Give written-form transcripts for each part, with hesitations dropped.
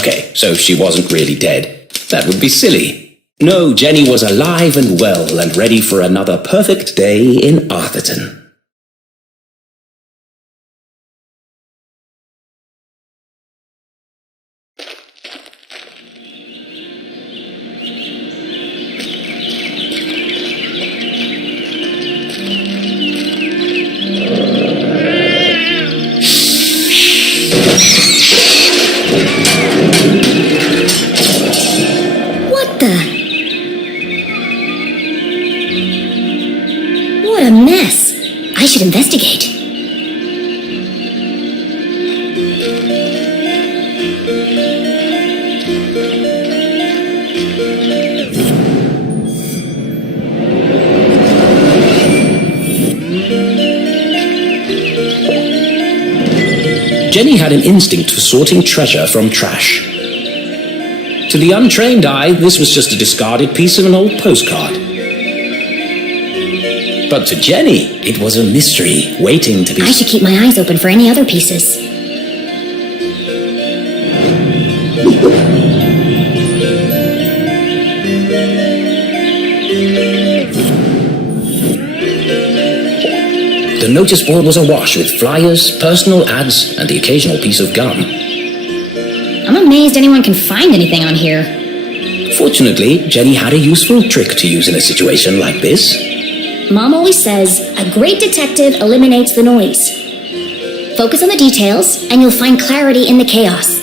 Okay, so she wasn't really dead. That would be silly. No, Jenny was alive and well and ready for another perfect day in Arthurton. What a mess! I should investigate. Jenny had an instinct for sorting treasure from trash. To the untrained eye, this was just a discarded piece of an old postcard. But to Jenny, it was a mystery waiting to be... I should keep my eyes open for any other pieces. The notice board was awash with flyers, personal ads, and the occasional piece of gum. I'm amazed anyone can find anything on here. Fortunately, Jenny had a useful trick to use in a situation like this. Mom always says, a great detective eliminates the noise. Focus on the details, and you'll find clarity in the chaos.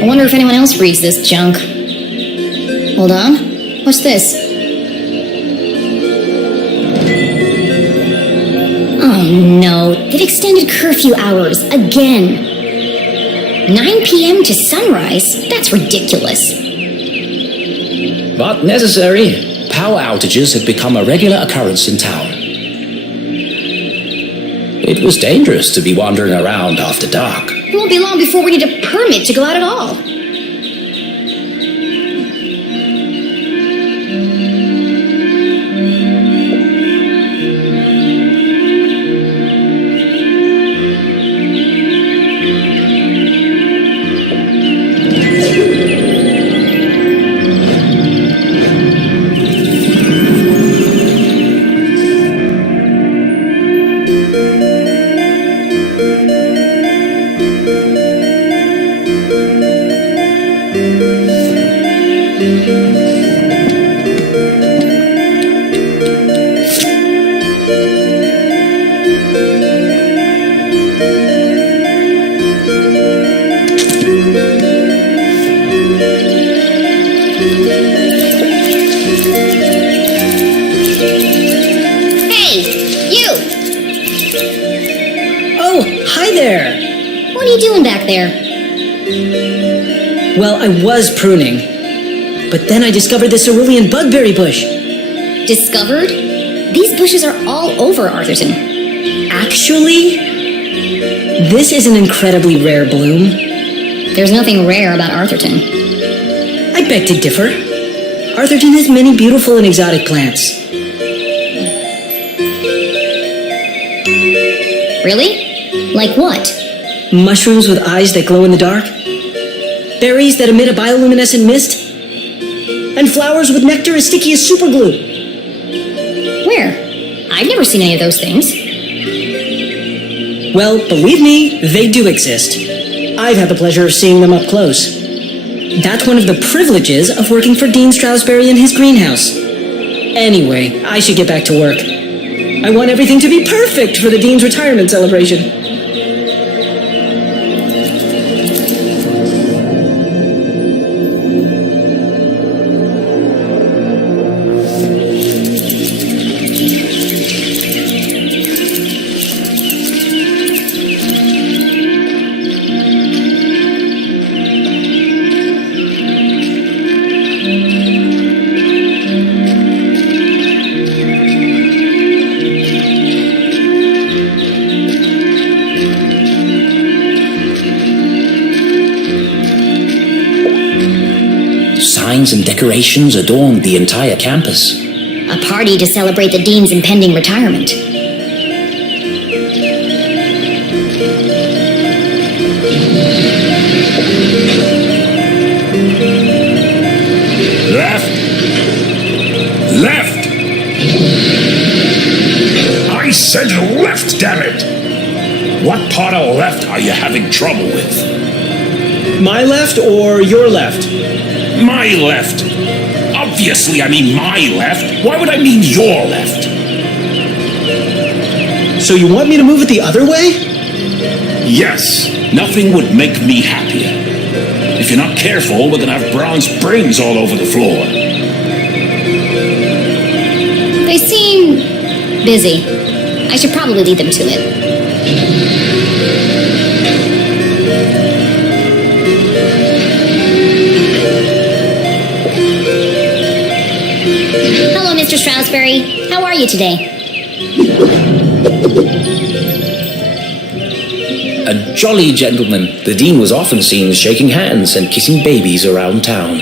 I wonder if anyone else reads this junk. Hold on. What's this? Oh no, they've extended curfew hours again. 9 p.m. to sunrise? That's ridiculous. But necessary. Power outages had become a regular occurrence in town. It was dangerous to be wandering around after dark. It won't be long before we need a permit to go out at all. What are you doing back there? Well, I was pruning, but then I discovered the cerulean bugberry bush. Discovered? These bushes are all over Arthurton. Actually, this is an incredibly rare bloom. There's nothing rare about Arthurton. I beg to differ. Arthurton has many beautiful and exotic plants. Really? Like what? Mushrooms with eyes that glow in the dark, berries that emit a bioluminescent mist, and flowers with nectar as sticky as superglue. Where? I've never seen any of those things. Well, believe me, they do exist. I've had the pleasure of seeing them up close. That's one of the privileges of working for Dean Strausberry in his greenhouse. Anyway, I should get back to work. I want everything to be perfect for the Dean's retirement celebration. signs and decorations adorned the entire campus. A party to celebrate the dean's impending retirement. Left! Left! I said left, damn it! What part of left are you having trouble with? My left or your left? My left! Obviously, I mean my left. Why would I mean your left? So you want me to move it the other way? Yes, nothing would make me happier. If you're not careful, we're gonna have bronze brains all over the floor. They seem busy. I should probably lead them to it. Hello, Mr. Strausberry. How are you today? A jolly gentleman, the dean was often seen shaking hands and kissing babies around town.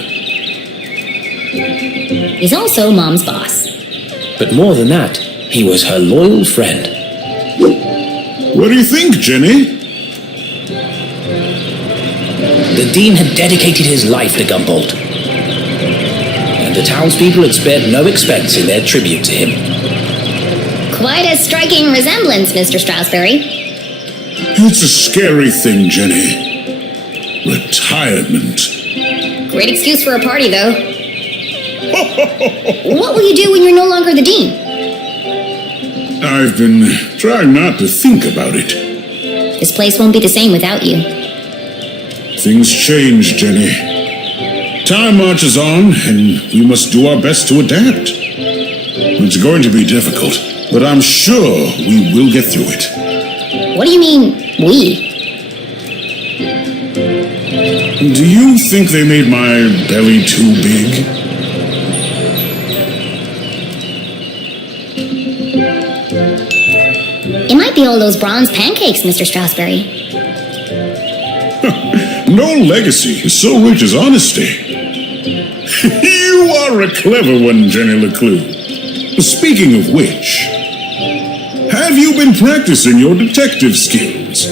He's also Mom's boss. But more than that, he was her loyal friend. What do you think, Jenny? The dean had dedicated his life to Gumboldt, and the townspeople had spared no expense in their tribute to him. Quite a striking resemblance, Mr. Strausberry. It's a scary thing, Jenny. Retirement. Great excuse for a party, though. What will you do when you're no longer the dean? I've been trying not to think about it. This place won't be the same without you. Things change, Jenny. Time marches on, and we must do our best to adapt. It's going to be difficult, but I'm sure we will get through it. What do you mean, we? Do you think they made my belly too big? It might be all those bronze pancakes, Mr. Strausberry. No legacy is so rich as honesty. You are a clever one, Jenny LeClue. Speaking of which, have you been practicing your detective skills?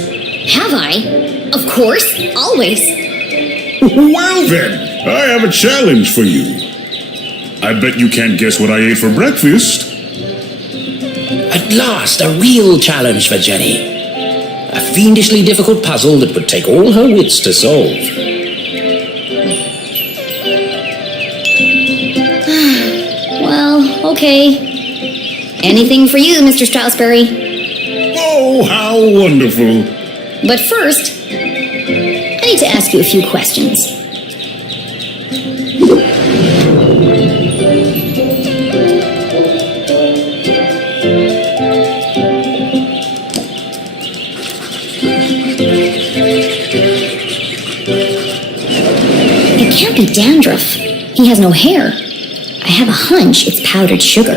Have I? Of course, always. Well then, I have a challenge for you. I bet you can't guess what I ate for breakfast. At last, a real challenge for Jenny. A fiendishly difficult puzzle that would take all her wits to solve. Well, okay. Anything for you, Mr. Strausberry. Oh, how wonderful. But first, I need to ask you a few questions. It can't be dandruff. He has no hair. I have a hunch it's powdered sugar.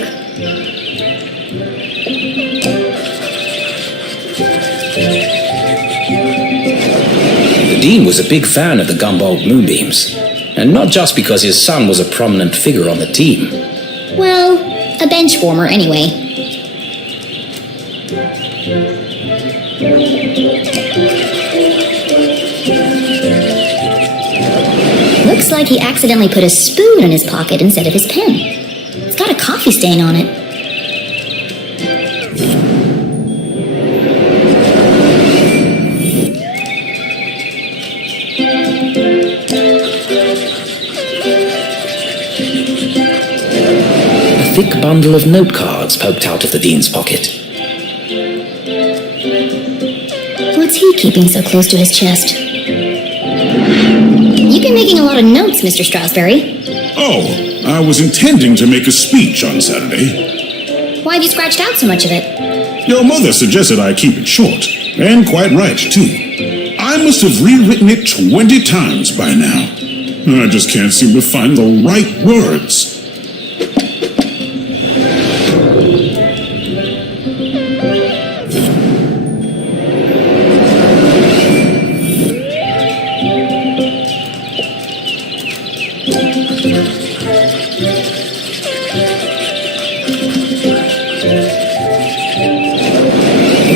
The dean was a big fan of the Gumboldt moonbeams, and not just because his son was a prominent figure on the team. Well, a bench warmer anyway. Looks like he accidentally put a spoon in his pocket instead of his pen. It's got a coffee stain on it. A thick bundle of note cards poked out of the dean's pocket. What's he keeping so close to his chest? You've been making a lot of notes, Mr. Strausberry. Oh, I was intending to make a speech on Saturday. Why have you scratched out so much of it? Your mother suggested I keep it short, and quite right, too. I must have rewritten it 20 times by now. I just can't seem to find the right words.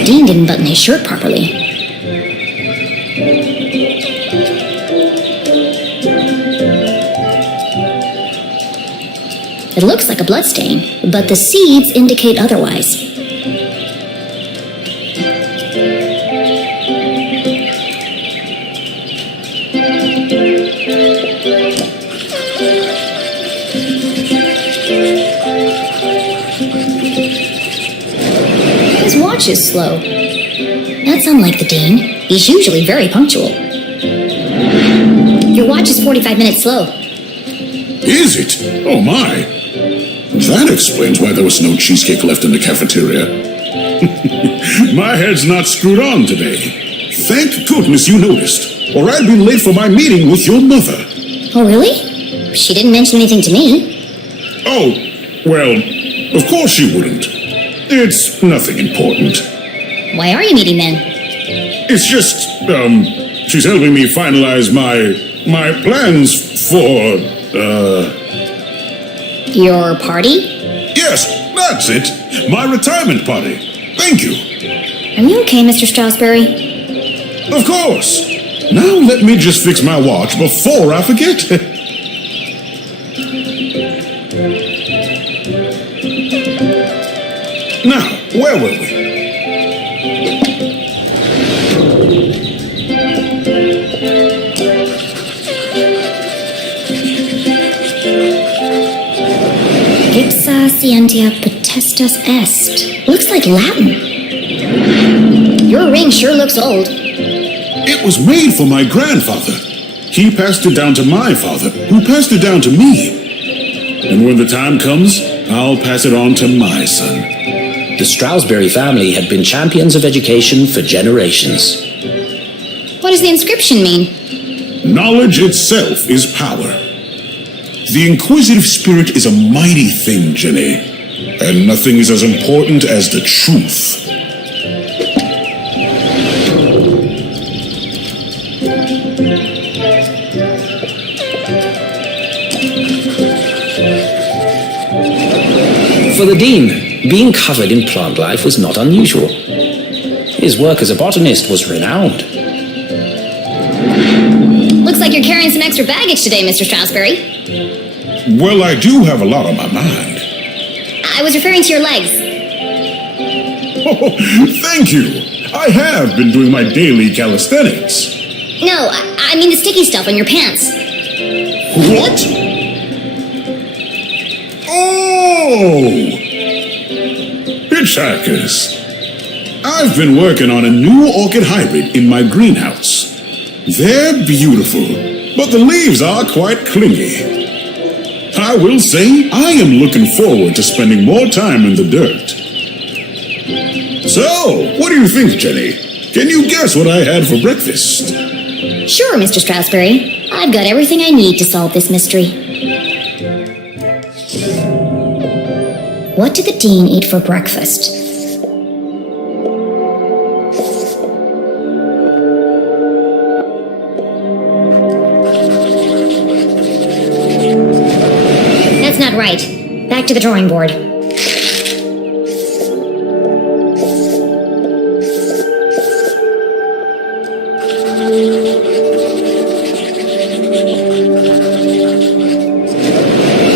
the dean didn't button his shirt properly. It looks like a bloodstain, but the seeds indicate otherwise. His watch is slow. That's unlike the dean. He's usually very punctual. Your watch is 45 minutes slow. Is it? Oh my. That explains why there was no cheesecake left in the cafeteria. My head's not screwed on today. Thank goodness you noticed, or I'd be late for my meeting with your mother. Oh, really? She didn't mention anything to me. Oh, well, of course she wouldn't. It's nothing important. Why are you meeting then? It's just, she's helping me finalize my plans for, Your party? Yes, that's it. My retirement party. Thank you. Are you okay, Mr. Strausberry? Of course. Now let me just fix my watch before I forget. Now, where were we? Ipsa scientia potestas est. Looks like Latin. Your ring sure looks old. It was made for my grandfather. He passed it down to my father, who passed it down to me. And when the time comes, I'll pass it on to my son. The Strausberry family had been champions of education for generations. What does the inscription mean? Knowledge itself is power. The inquisitive spirit is a mighty thing, Jenny, and nothing is as important as the truth. For the dean, being covered in plant life was not unusual. His work as a botanist was renowned. Looks like you're carrying some extra baggage today, Mr. Strausberry. Well, I do have a lot on my mind. I was referring to your legs. Oh, thank you. I have been doing my daily calisthenics. No, I mean the sticky stuff on your pants. What? Oh! Hitchhikers. I've been working on a new orchid hybrid in my greenhouse. They're beautiful, but the leaves are quite clingy. I will say, I am looking forward to spending more time in the dirt. So, what do you think, Jenny? Can you guess what I had for breakfast? Sure, Mr. Strausberry. I've got everything I need to solve this mystery. What did the dean eat for breakfast? That's not right. Back to the drawing board.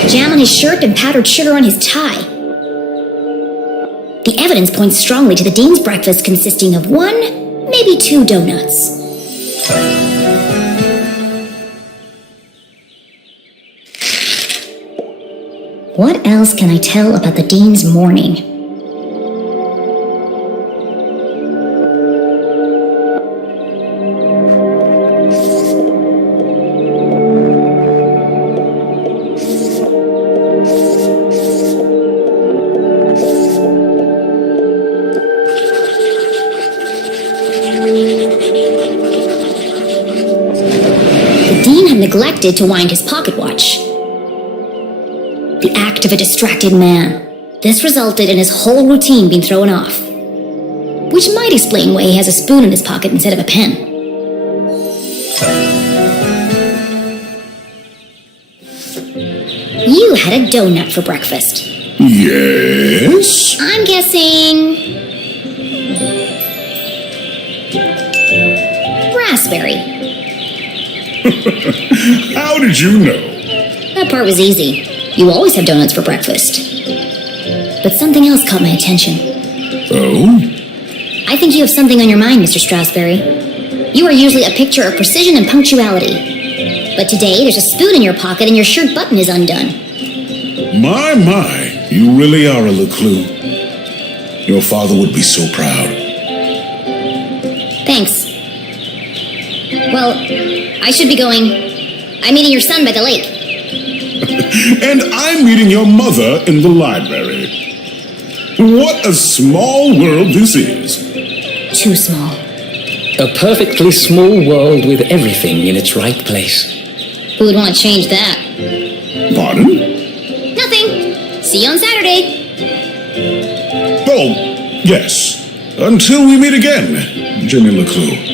Jam on his shirt and powdered sugar on his tie. The evidence points strongly to the dean's breakfast consisting of 1, maybe 2 donuts. What else can I tell about the dean's morning? The dean had neglected to wind his pocket watch. The act of a distracted man. This resulted in his whole routine being thrown off. Which might explain why he has a spoon in his pocket instead of a pen. You had a donut for breakfast. Yes? I'm guessing Strausberry. How did you know? That part was easy. You always have donuts for breakfast. But something else caught my attention. Oh? I think you have something on your mind, Mr. Strausberry. You are usually a picture of precision and punctuality. But today, there's a spoon in your pocket and your shirt button is undone. My, you really are a LeClue. Your father would be so proud. Thanks. Well, I should be going. I'm meeting your son by the lake. And I'm meeting your mother in the library. What a small world this is. Too small. A perfectly small world with everything in its right place. Who would want to change that? Pardon? Nothing. See you on Saturday. Oh, yes. Until we meet again, Jenny LeClue.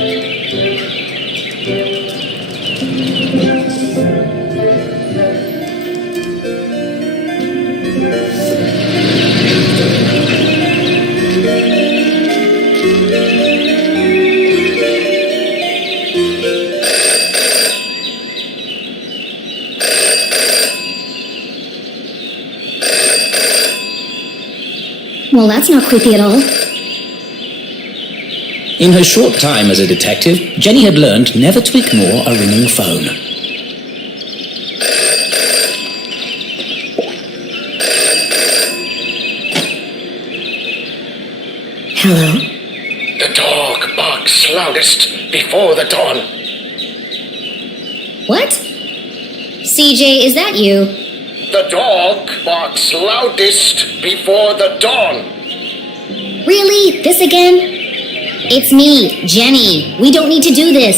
Well, that's not creepy at all. In her short time as a detective, Jenny had learned never to ignore a ringing phone. Hello? The dog barks loudest before the dawn. What? CJ, is that you? The dog barks loudest before the dawn. Really? This again? It's me, Jenny. We don't need to do this.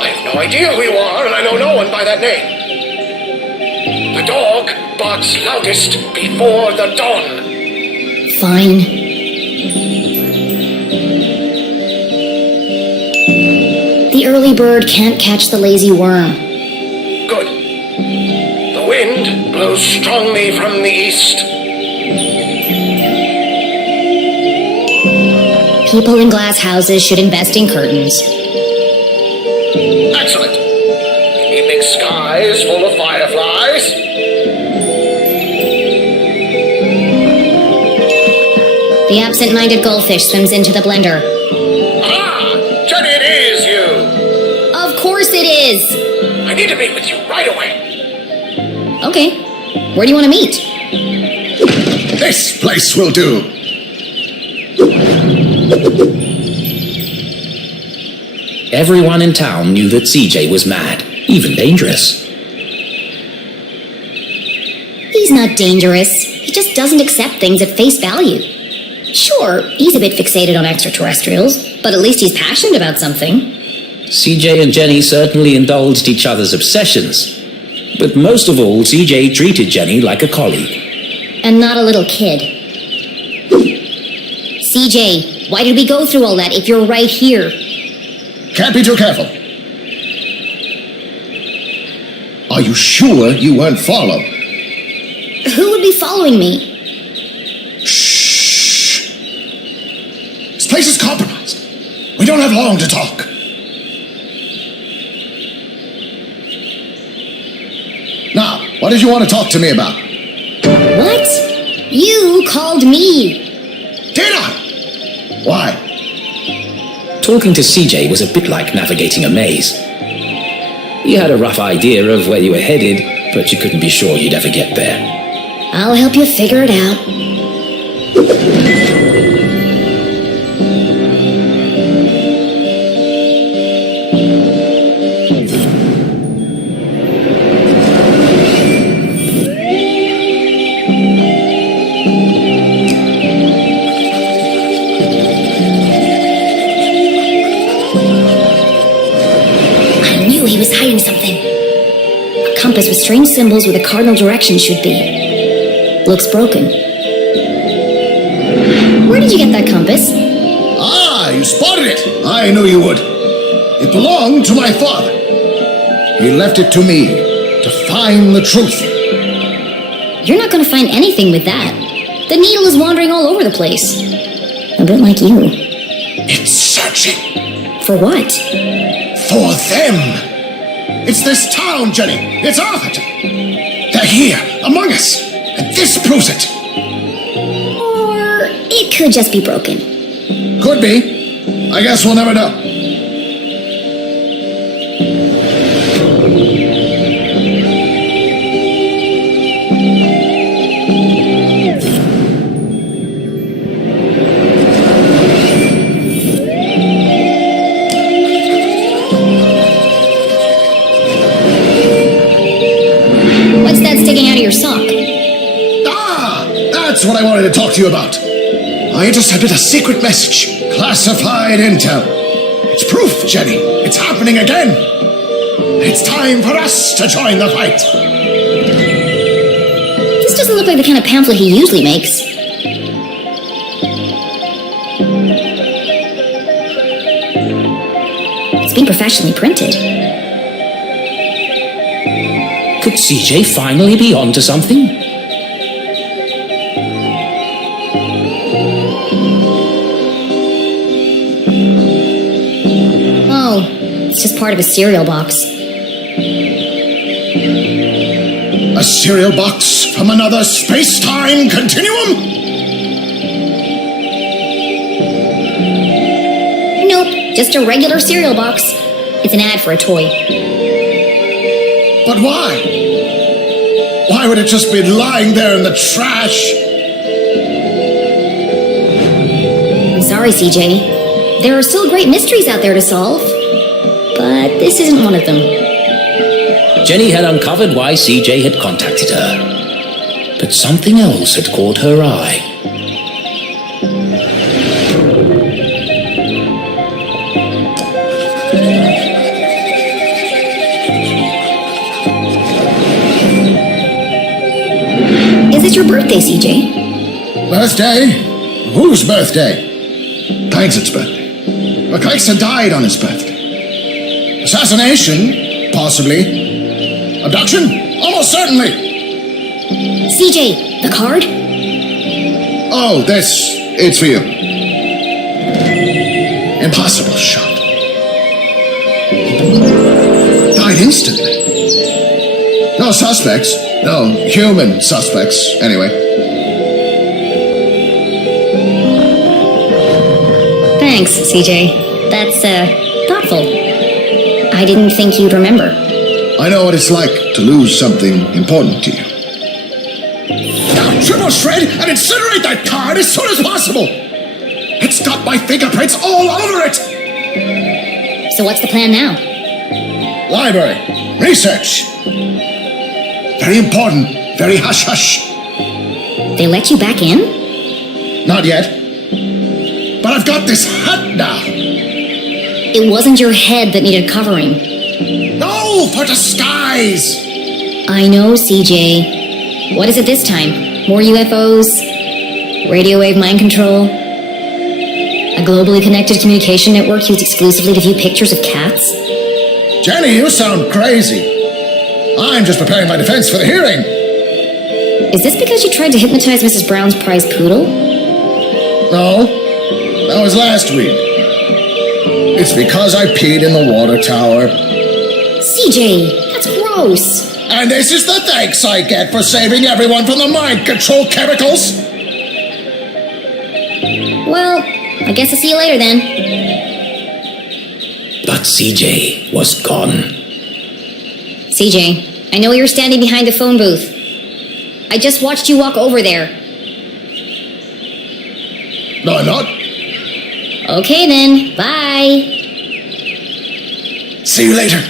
I have no idea who you are, and I know no one by that name. The dog barks loudest before the dawn. Fine. The early bird can't catch the lazy worm. Good. The wind blows strongly from the east. People in glass houses should invest in curtains. Excellent. Evening sky is full of fireflies. The absent-minded goldfish swims into the blender. Ah! Jenny, it is you! Of course it is! I need to meet with you right away. Okay. Where do you want to meet? This place will do. Everyone in town knew that CJ was mad, even dangerous. He's not dangerous. He just doesn't accept things at face value. Sure, he's a bit fixated on extraterrestrials, but at least he's passionate about something. CJ and Jenny certainly indulged each other's obsessions. But most of all, CJ treated Jenny like a colleague. And not a little kid. CJ, why did we go through all that if you're right here? Can't be too careful. Are you sure you weren't followed? Who would be following me? Shh. This place is compromised. We don't have long to talk. Now, what did you want to talk to me about? What? You called me. Did I? Why? Talking to CJ was a bit like navigating a maze. You had a rough idea of where you were headed, but you couldn't be sure you'd ever get there. I'll help you figure it out. I knew he was hiding something. A compass with strange symbols where the cardinal direction should be. Looks broken. Where did you get that compass? Ah, you spotted it. I knew you would. It belonged to my father. He left it to me to find the truth. You're not going to find anything with that. The needle is wandering all over the place. A bit like you. It's searching. For what? For them. It's this town, Jenny. It's our town. They're here, among us. And this proves it. Or it could just be broken. Could be. I guess we'll never know. What's that sticking out of your sock? Ah! That's what I wanted to talk to you about. I intercepted a secret message. Classified intel. It's proof, Jenny. It's happening again. It's time for us to join the fight. This doesn't look like the kind of pamphlet he usually makes. It's been professionally printed. Could CJ finally be onto something? Oh, it's just part of a cereal box. A cereal box from another space-time continuum? Nope, just a regular cereal box. It's an ad for a toy. But why? Why would it just be lying there in the trash? I'm sorry, CJ. There are still great mysteries out there to solve, but this isn't one of them. Jenny had uncovered why CJ had contacted her, but something else had caught her eye. Is it your birthday, CJ? Birthday? Whose birthday? Clankson's birthday. But Clankson died on his birthday. Assassination? Possibly. Abduction? Almost certainly. CJ, the card? Oh, it's for you. Impossible shot. Died instantly. No suspects. No human suspects, anyway. Thanks, CJ. That's, thoughtful. I didn't think you'd remember. I know what it's like to lose something important to you. Now, triple shred and incinerate that card as soon as possible! It's got my fingerprints all over it! So what's the plan now? Library. Research. Very important. Very hush-hush. They let you back in? Not yet. But I've got this hat now. It wasn't your head that needed covering. No, for disguise. I know, CJ. What is it this time? More UFOs? Radio wave mind control? A globally connected communication network used exclusively to view pictures of cats? Jenny, you sound crazy. I'm just preparing my defense for the hearing. Is this because you tried to hypnotize Mrs. Brown's prize poodle? No, that was last week. It's because I peed in the water tower. CJ, that's gross. And this is the thanks I get for saving everyone from the mind control chemicals. Well, I guess I'll see you later then. But CJ was gone. CJ, I know you're standing behind the phone booth. I just watched you walk over there. No, I'm not. Okay then, bye. See you later.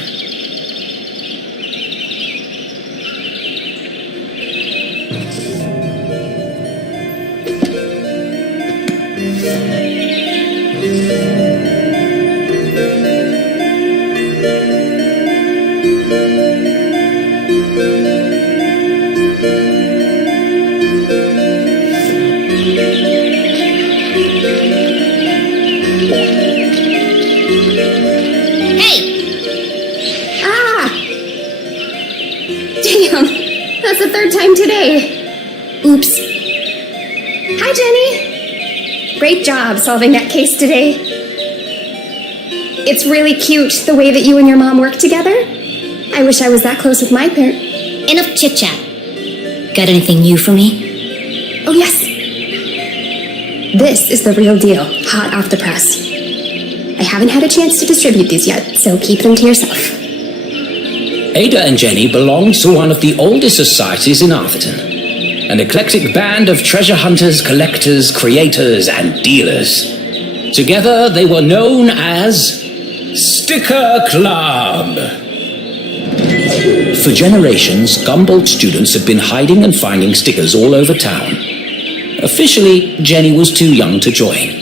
That's the third time today. Oops. Hi, Jenny. Great job solving that case today. It's really cute the way that you and your mom work together. I wish I was that close with my parent. Enough chit-chat. Got anything new for me? Oh, yes. This is the real deal, hot off the press. I haven't had a chance to distribute these yet, so keep them to yourself. Ada and Jenny belonged to one of the oldest societies in Arthurton, an eclectic band of treasure hunters, collectors, creators, and dealers. Together, they were known as Sticker Club. For generations, Gumboldt students had been hiding and finding stickers all over town. Officially, Jenny was too young to join.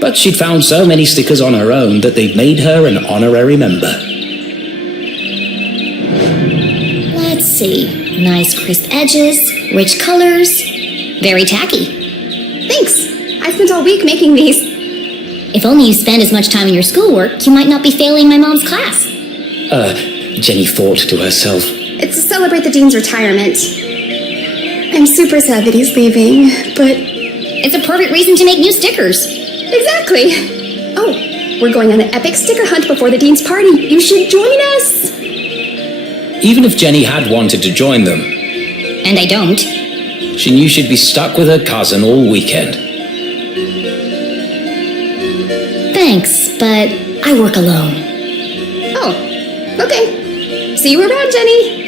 But she'd found so many stickers on her own that they'd made her an honorary member. Let's see. Nice crisp edges, rich colors. Very tacky. Thanks. I spent all week making these. If only you spend as much time in your schoolwork, you might not be failing my mom's class. Jenny thought to herself. It's to celebrate the dean's retirement. I'm super sad that he's leaving, but... It's a perfect reason to make new stickers. Exactly. Oh, we're going on an epic sticker hunt before the dean's party. You should join us. Even if Jenny had wanted to join them, And I don't. she knew she'd be stuck with her cousin all weekend. Thanks, but I work alone. Oh, okay. See you around, Jenny.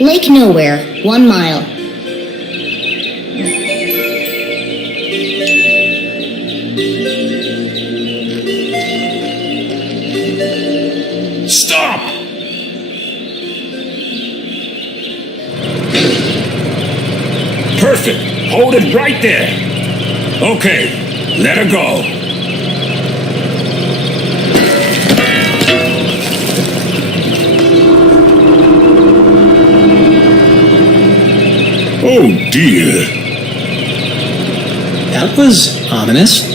Lake Nowhere, 1 mile. Stop! Perfect. Hold it right there. Okay, let her go. Oh dear. That was ominous.